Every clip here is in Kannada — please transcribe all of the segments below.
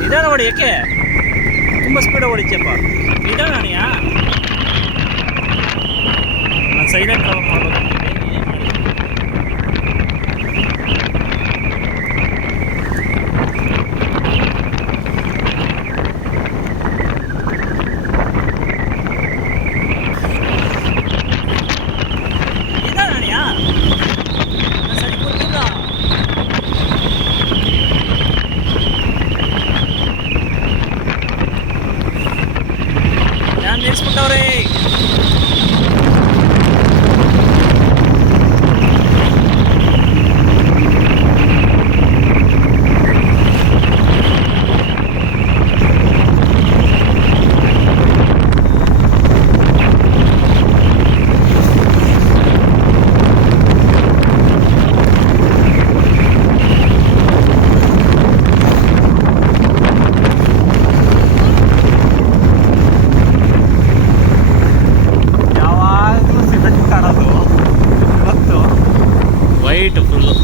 ನಿಧಾನ ಹೊಡಿ, ಯಾಕೆ ತುಂಬ ಸ್ಪೀಡ್ ಹೊಡಿತೀಯಪ್ಪ? ನಿಧಾನ ಅಣಿಯಾ, ನಾನು ಸೈಲೆಂಟ್ ಮಾಡ್ಬೇಕು. ನಿಲ್ಸ್ಬಿಟ್ಟವ್ರೆ. Wait full.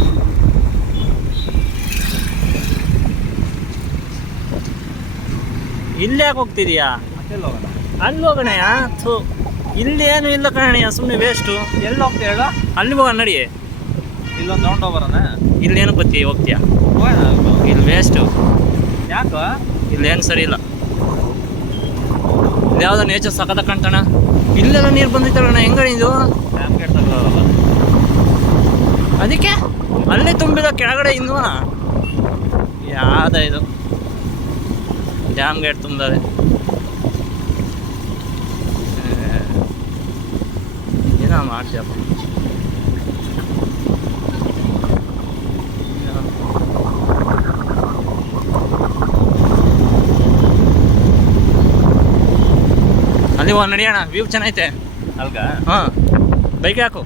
ಇಲ್ಲಿ ಯಾಕೆ ಹೋಗ್ತಿದೀಯಾ? ಅಲ್ಲಿ ಹೋಗೋಣಯ್ಯ. ಥೂ, ಇಲ್ಲಿ ಏನು ಇಲ್ಲ ಕಣಯ್ಯ, ಸುಮ್ಮನೆ ವೇಸ್ಟು. ಎಲ್ಲಿ ಹೋಗ್ತೀಯ ಹೇಳು? ಅಲ್ಲಿ ಹೋಗೋಣ ನಡಿ. ಇಲ್ಲೊಂದು ರೌಂಡ್ ಹೋಗೋಣ. ಇಲ್ಲೇನು ಬತ್ತಿ ಹೋಗ್ತೀಯಾ? ಇಲ್ಲಿ ವೇಸ್ಟು. ಯಾಕೆ? ಇಲ್ಲೇನು ಸರಿ ಇಲ್ಲ. ಇಲ್ಲಿ ಯಾವುದೋ ನೇಚರ್ ಸಖತ್ತ ಕಾಣ್ತಾಣ. ಇಲ್ಲೆಲ್ಲ ನೀರು ಬಂದಿತ್ತಲ್ಲಣ್ಣ, ಹೆಂಗಣ ಇದು? ಡ್ಯಾಮ್ ಗೇಟ್ ತಗೊಳ್ಳೋಲ್ಲ ಅದಕ್ಕೆ ಅಲ್ಲೇ ತುಂಬಿದ ಕೆಳಗಡೆ ಇಂದ್ವನ. ಯಾವ್ದ ಇದು ಡ್ಯಾಮ್ ಗೇಟ್ ತುಂಬಿದೆ. ಏನೋ ಮಾಡ್ತೀಯಪ್ಪ. ಅಲ್ಲಿ ನಡಿಯೋಣ, ವ್ಯೂ ಚೆನ್ನಾಗೈತೆ. ಅಲ್ಗ? ಹಾಂ, ಬೈಕ್ ಹಾಕು.